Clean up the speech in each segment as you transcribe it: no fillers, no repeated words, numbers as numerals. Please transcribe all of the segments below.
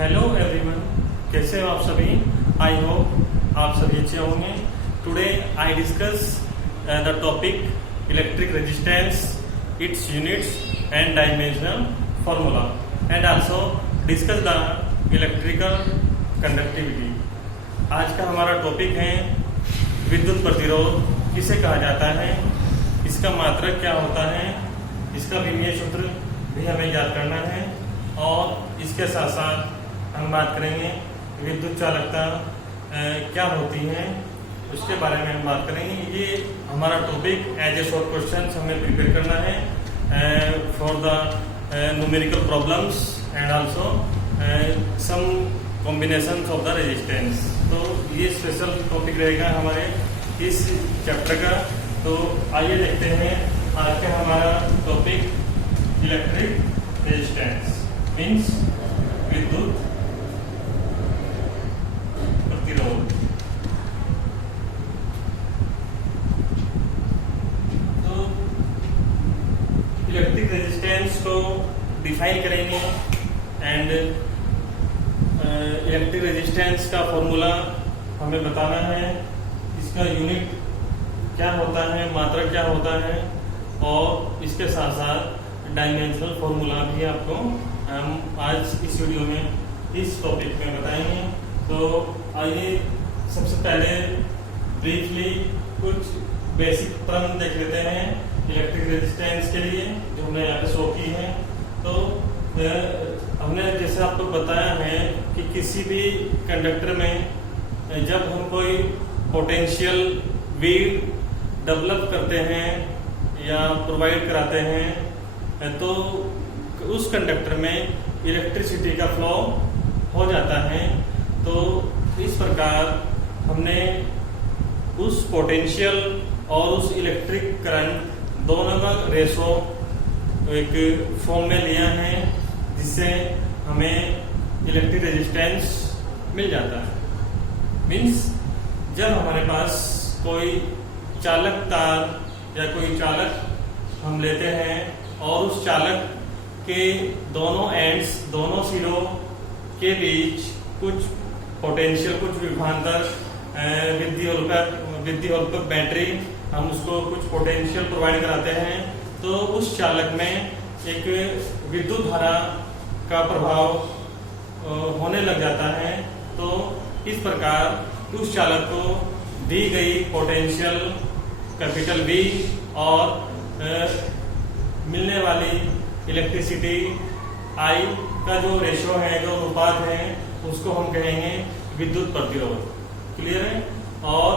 Hello everyone, कैसे हो आप सभी। आई होप आप सभी अच्छे होंगे। Today I discuss the topic electric resistance, it's units and dimensional formula and also discuss the electrical conductivity. आज का हमारा टॉपिक है विद्युत प्रतिरोध किसे कहा जाता है, इसका मात्रक क्या होता है, इसका विमीय सूत्र भी हमें याद करना है और इसके साथ साथ हम बात करेंगे विद्युत चालकता क्या होती है, उसके बारे में हम बात करेंगे। ये हमारा topic as a short question हमें प्रिपेयर करना है for the numerical problems and also some combinations of the resistance. तो ये स्पेशल टॉपिक रहेगा हमारे इस चैप्टर का। तो आइए देखते हैं आज का हमारा टॉपिक इलेक्ट्रिक रेजिस्टेंस मीन्स विद्युत प्रतिरोध। तो इलेक्ट्रिक रेजिस्टेंस को डिफाइन करेंगे एंड इलेक्ट्रिक रेजिस्टेंस का फॉर्मूला हमें बताना है, इसका यूनिट क्या होता है, मात्रक क्या होता है और इसके साथ साथ डायमेंशनल फॉर्मूला भी आपको हम आज इस वीडियो में इस टॉपिक में बताएंगे। तो आइए सबसे पहले ब्रीफली कुछ बेसिक टर्म देख लेते हैं इलेक्ट्रिक रेजिस्टेंस के लिए जो हमने यहाँ पे शो की है। तो हमने जैसे आपको बताया है कि किसी भी कंडक्टर में जब हम कोई पोटेंशियल वी डेवलप करते हैं या प्रोवाइड कराते हैं तो उस कंडक्टर में इलेक्ट्रिसिटी का फ्लो हो जाता है। तो इस प्रकार हमने उस पोटेंशियल और उस इलेक्ट्रिक करंट दोनों का रेशो एक फॉर्म में लिया है जिससे हमें इलेक्ट्रिक रेजिस्टेंस मिल जाता है। मीन्स जब हमारे पास कोई चालक तार या कोई चालक हम लेते हैं और उस चालक के दोनों एंड्स, दोनों सिरों के बीच कुछ पोटेंशियल, कुछ विभवांतर विद्युत बैटरी हम उसको कुछ पोटेंशियल प्रोवाइड कराते हैं तो उस चालक में एक विद्युत धारा का प्रभाव होने लग जाता है। तो इस प्रकार उस चालक को दी गई पोटेंशियल कैपिटल V और मिलने वाली इलेक्ट्रिसिटी I का जो रेशो है, जो अनुपात है, उसको हम कहेंगे विद्युत प्रतिरोध। क्लियर है। और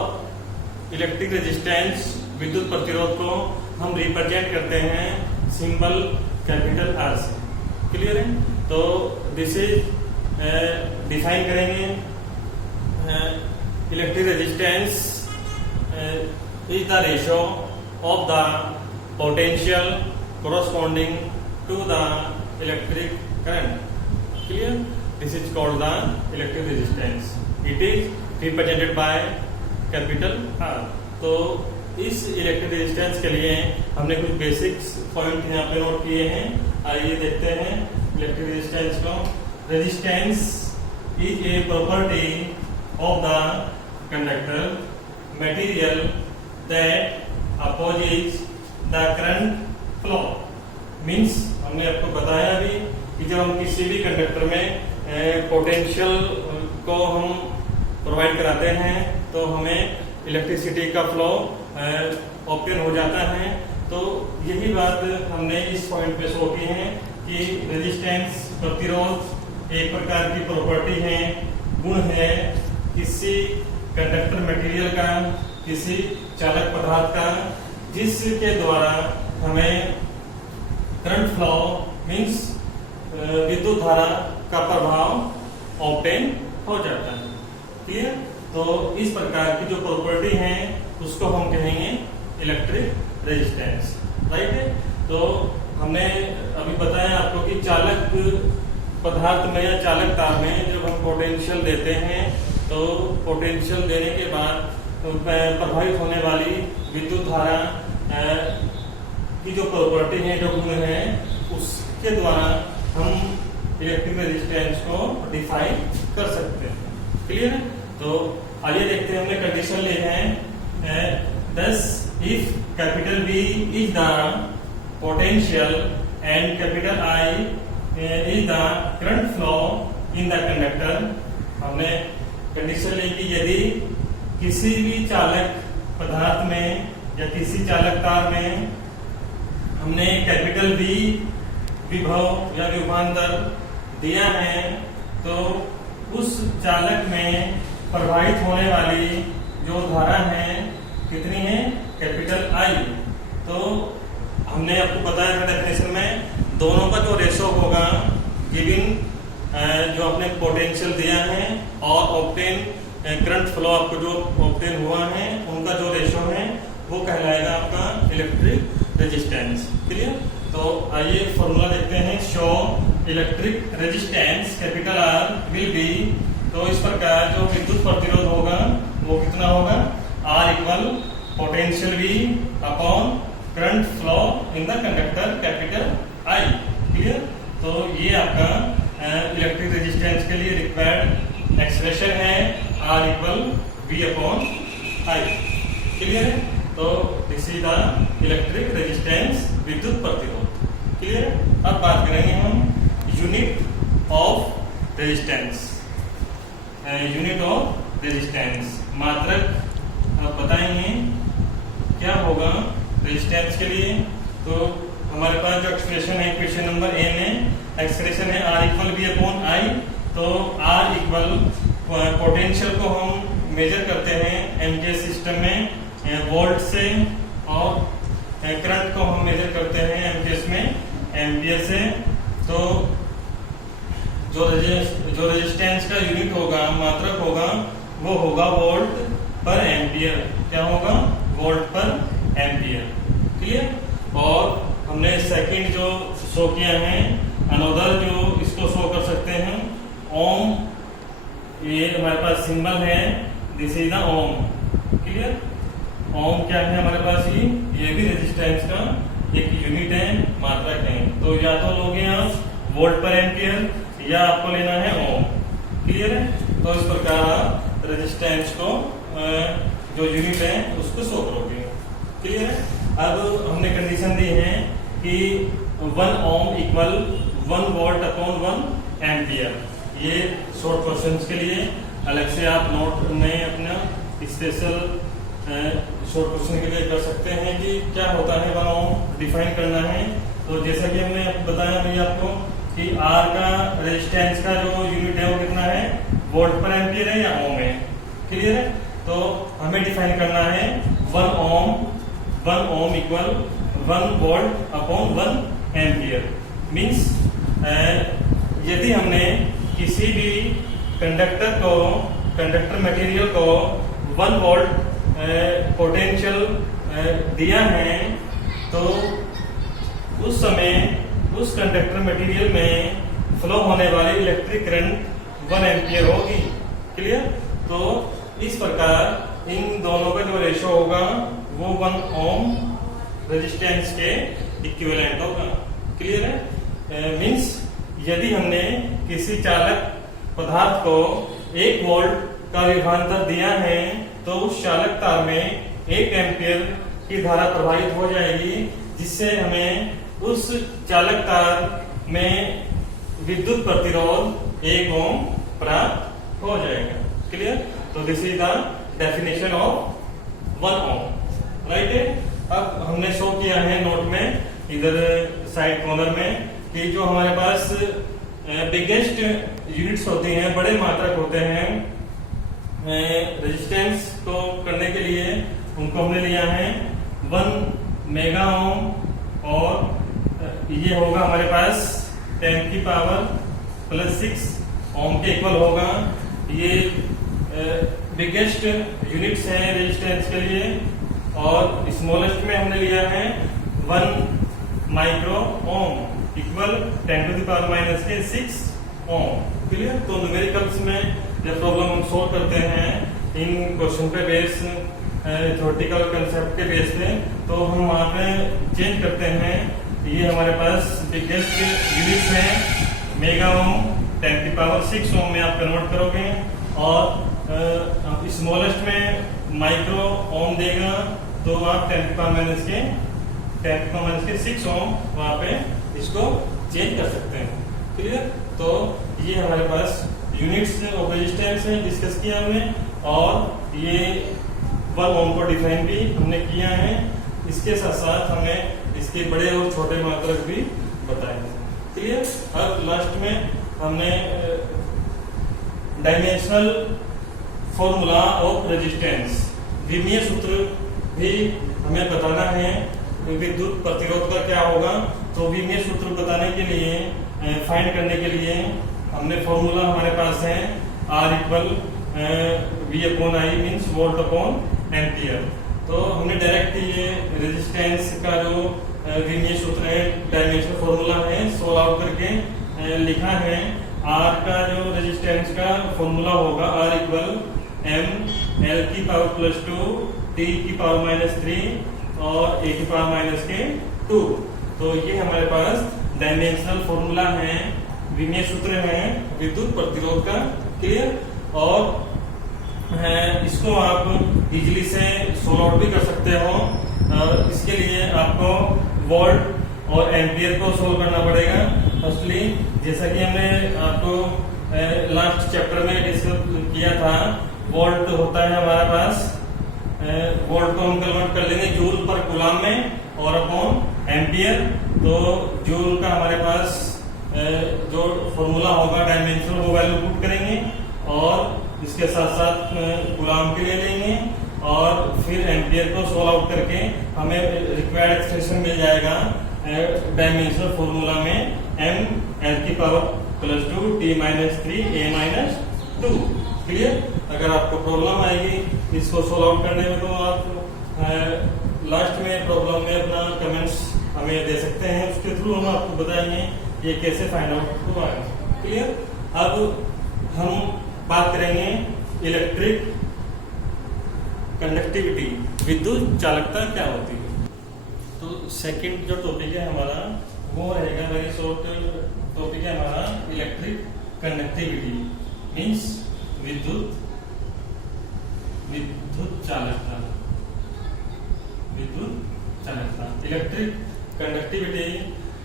इलेक्ट्रिक रेजिस्टेंस विद्युत प्रतिरोध को हम रिप्रेजेंट करते हैं सिंबल कैपिटल R से। क्लियर है। तो दिस इज डिफाइन करेंगे electric resistance is the ratio of the potential corresponding to the electric current. Clear? This is called the electric resistance. It is represented by capital R. तो इस electric resistance के लिए हमने कुछ basics point यहाँ पे note किए हैं। आइए देखते हैं इलेक्ट्रिक रेजिस्टेंस को। Resistance is a property of the conductor material that opposes the current flow। Means हमने आपको बताया भी कि जब हम किसी भी कंडक्टर में पोटेंशियल को हम प्रोवाइड कराते हैं तो हमें इलेक्ट्रिसिटी का फ्लो ओपन हो जाता है। तो यही बात हमने इस पॉइंट पे शो की है कि रेजिस्टेंस प्रतिरोध एक प्रकार की प्रॉपर्टी है, गुण है किसी कंडक्टर मटेरियल का, किसी चालक पदार्थ का, जिसके द्वारा हमें करंट फ्लो मीन्स विद्युत धारा का प्रभाव ऑब्टेन हो जाता है। ठीक है। तो इस प्रकार की जो प्रॉपर्टी है उसको हम कहेंगे इलेक्ट्रिक रेजिस्टेंस। राइट है। तो हमने अभी बताया आपको कि चालक पदार्थ में या चालक तार में जब हम पोटेंशियल देते हैं तो पोटेंशियल देने के बाद प्रभावित होने वाली विद्युत धारा की जो प्रॉपर्टी है, जो गुण है, उसके द्वारा हम इलेक्ट्रिक रेजिस्टेंस को डिफाइन कर सकते हैं। क्लियर है? तो आइए देखते हैं, हमने कंडीशन ली है दस if capital B is the potential and capital I is the current flow in the conductor. हमने कंडीशन ली कि यदि किसी भी चालक पदार्थ में या किसी चालक तार में हमने कैपिटल B विभव या विभवांतर दिया है, तो उस चालक में प्रवाहित होने वाली जो धारा है कितनी है, कैपिटल I। तो हमने आपको बताया था डेफिनेशन में, दोनों का जो रेशो होगा गिवन जो आपने पोटेंशियल दिया है और ऑब्टेन करंट फ्लो आपको जो ऑब्टेन हुआ है, उनका जो रेशो है वो कहलाएगा आपका इलेक्ट्रिक रेजिस्टेंस। क्लियर? तो आइए फॉर्मूला देखते हैं। Show electric resistance capital R will be, तो इस प्रकार जो विद्युत प्रतिरोध होगा वो कितना होगा, R equal potential V upon current flow in the conductor capital I। Clear? तो ये आपका इलेक्ट्रिक रेजिस्टेंस के लिए रिक्वायर्ड एक्सप्रेशन है, R equal V upon I। Clear है? तो this is the electric resistance, विद्युत प्रतिरोध। क्लियर? अब बात करेंगे हम unit of resistance. Unit of resistance मात्रक अब बताएंगे क्या होगा रेजिस्टेंस के लिए। तो हमारे पास जो एक्सप्रेशन है क्वेश्चन नंबर ए में, एक्सप्रेशन है R equal V upon I। तो R इक्वल पोटेंशियल को हम मेजर करते हैं एमपीएस सिस्टम में वोल्ट से, और करंट को हम मेजर करते हैं एमपीएस में एम्पियर से। तो जो रेजिस्टेंस का यूनिट होगा, मात्रक होगा, वो होगा वोल्ट पर एम्पियर। क्या होगा? वोल्ट पर एम्पियर। क्लियर? और हमने सेकंड जो शो किया है, अनोदर जो इसको शो कर सकते हैं ओम, ये हमारे पास सिंबल है, this is the ohm. Clear? Ohm क्या है हमारे पास, ये भी रेजिस्टेंस का एक यूनिट है, मात्रक है। तो या तो लोगे आप वोल्ट पर एम्पियर या आपको लेना है ओम। क्लियर है? तो इस प्रकार आप रेजिस्टेंस को जो यूनिट है उसको शो करोगे। क्लियर है? अब हमने कंडीशन दी है कि 1 ओम इक्वल 1 वोल्ट अपॉन 1 एम्पियर। ये शॉर्ट क्वेश्चंस के लिए अलग से आप नोट में अपना स्पेशल शॉर्ट क्वेश्चन के लिए कर सकते हैं कि क्या होता है 1 ओम डिफाइन करना है। तो जैसा कि हमने बताया भाई आपको कि R का रेजिस्टेंस का जो यूनिट है वो कितना है, वोल्ट पर एम्पियर है या ओम है। क्लियर है? तो हमें डिफाइन करना है 1 ओम equal 1 volt upon 1 ampere. Means यदि हमने किसी भी कंडक्टर मटेरियल को 1 वोल्ट पोटेंशियल दिया है, तो उस समय उस कंडक्टर मटेरियल में फ्लो होने वाली इलेक्ट्रिक करंट 1 एम्पियर होगी। क्लियर? तो इस प्रकार इन दोनों का जो रेशो होगा वो 1 ओम रेजिस्टेंस के इक्विवेलेंट होगा। क्लियर है? मीन्स यदि हमने किसी चालक पदार्थ को 1 वोल्ट का विभवांतर दिया है, तो उस चालक तार में 1 एम्पियर की धारा प्रवाहित हो जाएगी, जिससे हमें उस चालक तार में विद्युत प्रतिरोध 1 ओम प्राप्त हो जाएगा। क्लियर? तो this is the definition of 1 ohm. Right है? अब हमने शो किया है नोट में इधर साइड कॉर्नर में कि जो हमारे पास बिगेस्ट यूनिट्स होती हैं, बड़े मात्रक होते हैं रेजिस्टेंस को करने के लिए, उनको हमने लिया है 1 मेगा ओम, और ये होगा हमारे पास 10 की पावर प्लस 6 ओम के इक्वल होगा। ये बिगेस्ट यूनिट्स हैं रेजिस्टेंस के लिए। और स्मॉलेस्ट में हमने लिया है 1 micro ohm equal 10 to the power minus के 6 ओम। क्लियर? तो न्यूमेरिकल्स में जब प्रॉब्लम हम सोल्व करते हैं इन क्वेश्चन पे बेस थ्योरेटिकल कंसेप्ट के बेस पे, तो हम वहाँ पे चेंज करते हैं। ये हमारे पास बिगेस्ट यूनिट्स हैं मेगा ओम 10⁶ ओम में आप कन्वर्ट करोगे और स्मॉलेस्ट में माइक्रो ओम देगा तो आप 10⁻⁶ ओम वहां पे इसको चेंज कर सकते हैं। क्लियर? तो ये हमारे पास यूनिट्स ऑफ रेजिस्टेंस है, डिस्कस किया हमने, और ये 1 ओम को डिफाइन भी हमने किया है। इसके साथ साथ हमने इसके बड़े और छोटे मात्रक भी बताए हैं। क्लियर? अब लास्ट में हमने डायमेंशनल फॉर्मूला ऑफ रेजिस्टेंस, विमीय सूत्र भी हमें बताना है। विद्युत प्रतिरोध का क्या होगा, तो विमीय सूत्र बताने के लिए, फाइंड करने के लिए हमने फॉर्मूला हमारे पास है R = V/I means volt upon ampere. तो हमने डायरेक्ट ये रेजिस्टेंस का जो विमीय सूत्र है, डायमेंशनल फॉर्मूला है, सोल्व आउट करके लिखा है। R का जो रेजिस्टेंस का फॉर्मूला होगा R = M L⁻², T⁻³ और A⁻²। तो ये हमारे पास डायमेंशनल फॉर्मूला है, विमीय सूत्र है विद्युत प्रतिरोध का। क्लियर? और इसको आप इजीली से सोल्व आउट भी कर सकते हो। इसके लिए आपको वोल्ट और एम्पियर को सोल्व करना पड़ेगा। फर्स्टली, जैसा कि हमने आपको लास्ट चैप्टर में डिस्कस किया था, वोल्ट होता है हमारे पास, वोल्ट को हम कन्वर्ट कर लेंगे जूल पर कूलम में और अपॉन एम्पियर। तो जूल का हमारे पास जो फॉर्मूला होगा डायमेंशनल, वो वैल्यू पुट करेंगे और इसके साथ साथ कूलम के लिए लेंगे और फिर एम्पियर को सोल्व आउट करके हमें रिक्वायर्ड एक्सप्रेशन मिल जाएगा डायमेंशनल फॉर्मूला में ML⁻², T⁻³ A⁻²। क्लियर? अगर आपको प्रॉब्लम आएगी इसको सोल्व आउट करने में, तो आप लास्ट में प्रॉब्लम में अपना कमेंट्स हमें दे सकते हैं, उसके थ्रू हम आपको बताएंगे ये कैसे फाइंड आउट हुआ है। क्लियर? अब हम बात करेंगे इलेक्ट्रिक कंडक्टिविटी, विद्युत चालकता क्या होती है। तो सेकंड जो टॉपिक है हमारा वो रहेगा, वेरी शॉर्ट टॉपिक है हमारा इलेक्ट्रिक कंडक्टिविटी मीन्स विद्युत चालकता। इलेक्ट्रिक कंडक्टिविटी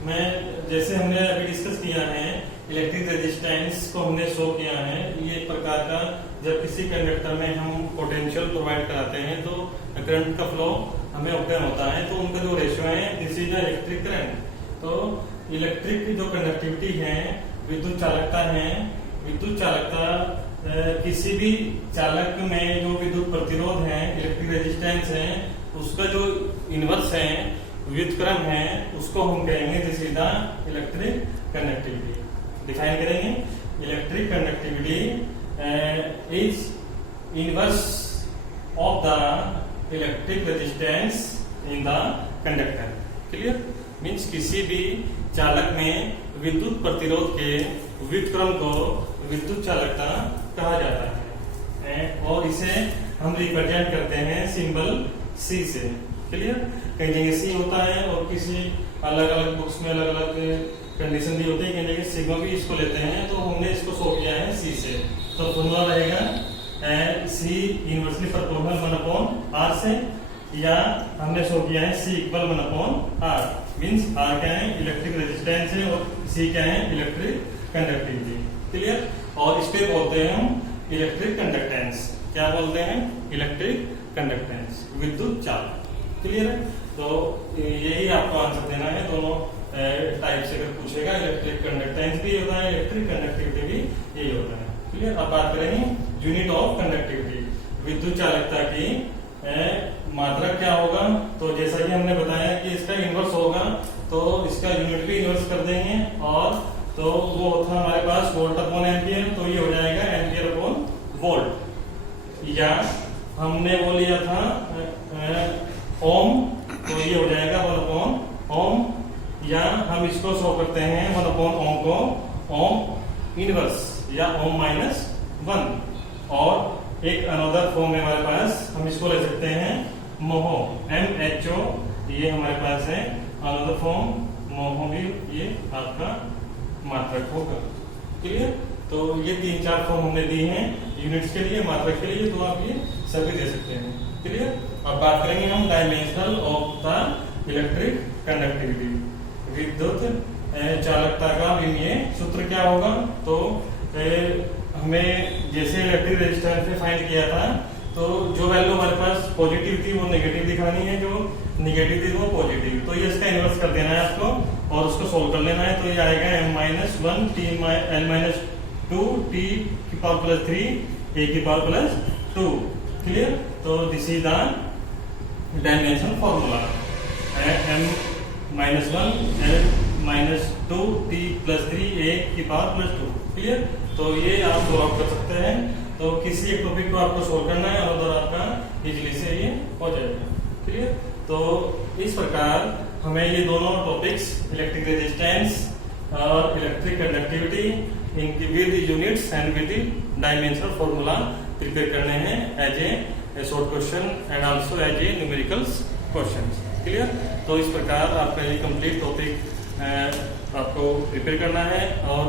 में जैसे हमने अभी डिस्कस किया है, इलेक्ट्रिक रेजिस्टेंस को हमने शो किया है। ये एक प्रकार का, जब किसी कंडक्टर में हम पोटेंशियल प्रोवाइड कराते हैं तो करंट का फ्लो हमें ऑब्टेन होता है, तो उनका जो रेशियो है this is the electric current. तो इलेक्ट्रिक जो कंडक्टिविटी है, विद्युत चालकता है, विद्युत चालकता किसी भी चालक में जो विद्युत प्रतिरोध है, इलेक्ट्रिक रेजिस्टेंस है, उसका जो इनवर्स है, व्युत्क्रम है, उसको हम कहेंगे this is the electric conductivity. Define करेंगे, electric conductivity is inverse of the electric resistance in the conductor. Clear? Means किसी भी चालक में विद्युत प्रतिरोध के व्युत्क्रम को विद्युत चालकता कहा जाता है और इसे हम रिप्रेजेंट करते हैं सिंबल C से। क्लियर? कई जगह C होता है और किसी अलग अलग बुक्स में अलग अलग कंडीशन भी होती है, कई जगह सिग्मा भी इसको लेते हैं, तो हमने इसको शो किया है C से। तो फॉर्मूला रहेगा C इनवर्सली प्रोपोर्शनल 1/R से, या हमने शो किया है C = 1/R। मीन्स R क्या है, इलेक्ट्रिक रेजिस्टेंस है, और C क्या है, इलेक्ट्रिक कंडक्टिविटी। क्लियर? और इसको बोलते हैं हम इलेक्ट्रिक कंडक्टेंस। क्या बोलते हैं? इलेक्ट्रिक कंडक्टेंस, विद्युत चालक। क्लियर है? तो यही आपको आंसर देना है, दोनों टाइप से अगर पूछेगा, इलेक्ट्रिक कंडक्टेंस भी होता है, इलेक्ट्रिक कंडक्टिविटी भी यही होता है। क्लियर? अब बात करेंगे यूनिट ऑफ कंडक्टिविटी, विद्युत चालकता की मात्रा क्या होगा। तो जैसा कि हमने बताया कि इसका इनवर्स होगा, तो इसका यूनिट भी इनवर्स कर देंगे, और तो वो था हमारे पास वोल्ट अपॉन एम्पियर, तो ये हो जाएगा एम्पियर अपॉन वोल्ट। या हमने वो लिया था ओम, तो ये हो जाएगा 1/ओम। या हम इसको शो करते हैं 1/ओम को ओम इनवर्स या ओम -1। और एक अनदर फॉर्म है हमारे पास, हम इसको ले सकते हैं मोहो, MHO, ये हमारे पास है अनदर फॉर्म मोहो भी, ये आपका मात्रक होगा। क्लियर? तो ये 3-4 फॉर्म हमने दिए हैं यूनिट्स के लिए, मात्रक के लिए, तो आप ये सभी दे सकते हैं। क्लियर? अब बात करेंगे हम dimensional of the electric conductivity. विद्युत चालकता का ये सूत्र क्या होगा? तो हमें जैसे इलेक्ट्रिक रेजिस्टेंस में फाइंड किया था, तो जो वैल्यू हमारे पास पॉजिटिव थी वो नेगेटिव दिखानी है, जो नेगेटिव थी वो पॉजिटिव। तो ये इसका इन्वर्स कर देना है आपको और उसको सोल्व कर लेना है। तो ये आएगा m-1 t-n-2 t की पावर प्लस 3 a की पावर प्लस 2। क्लियर? तो this is the dimension formula. m-1 n-2 t plus 3 a की पावर प्लस 2। क्लियर? तो ये आप सोल्व कर सकते हैं। तो किसी एक टॉपिक को आपको सोल्व करना है और आपका इजीली से ये हो जाएगा। क्लियर? तो इस प्रकार हमें ये दोनों टॉपिक्स इलेक्ट्रिक रेजिस्टेंस और इलेक्ट्रिक कंडक्टिविटी इनकी with units and with dimensional formula prepare करने हैं as a short question and also as a numericals questions. Clear? तो इस प्रकार आपका ये कंप्लीट टॉपिक आपको प्रिपेयर करना है और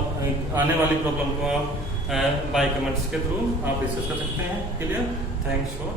आने वाली प्रॉब्लम को आप बाय कमेंट्स के थ्रू आप डिस्कस कर सकते हैं। क्लियर? Thanks for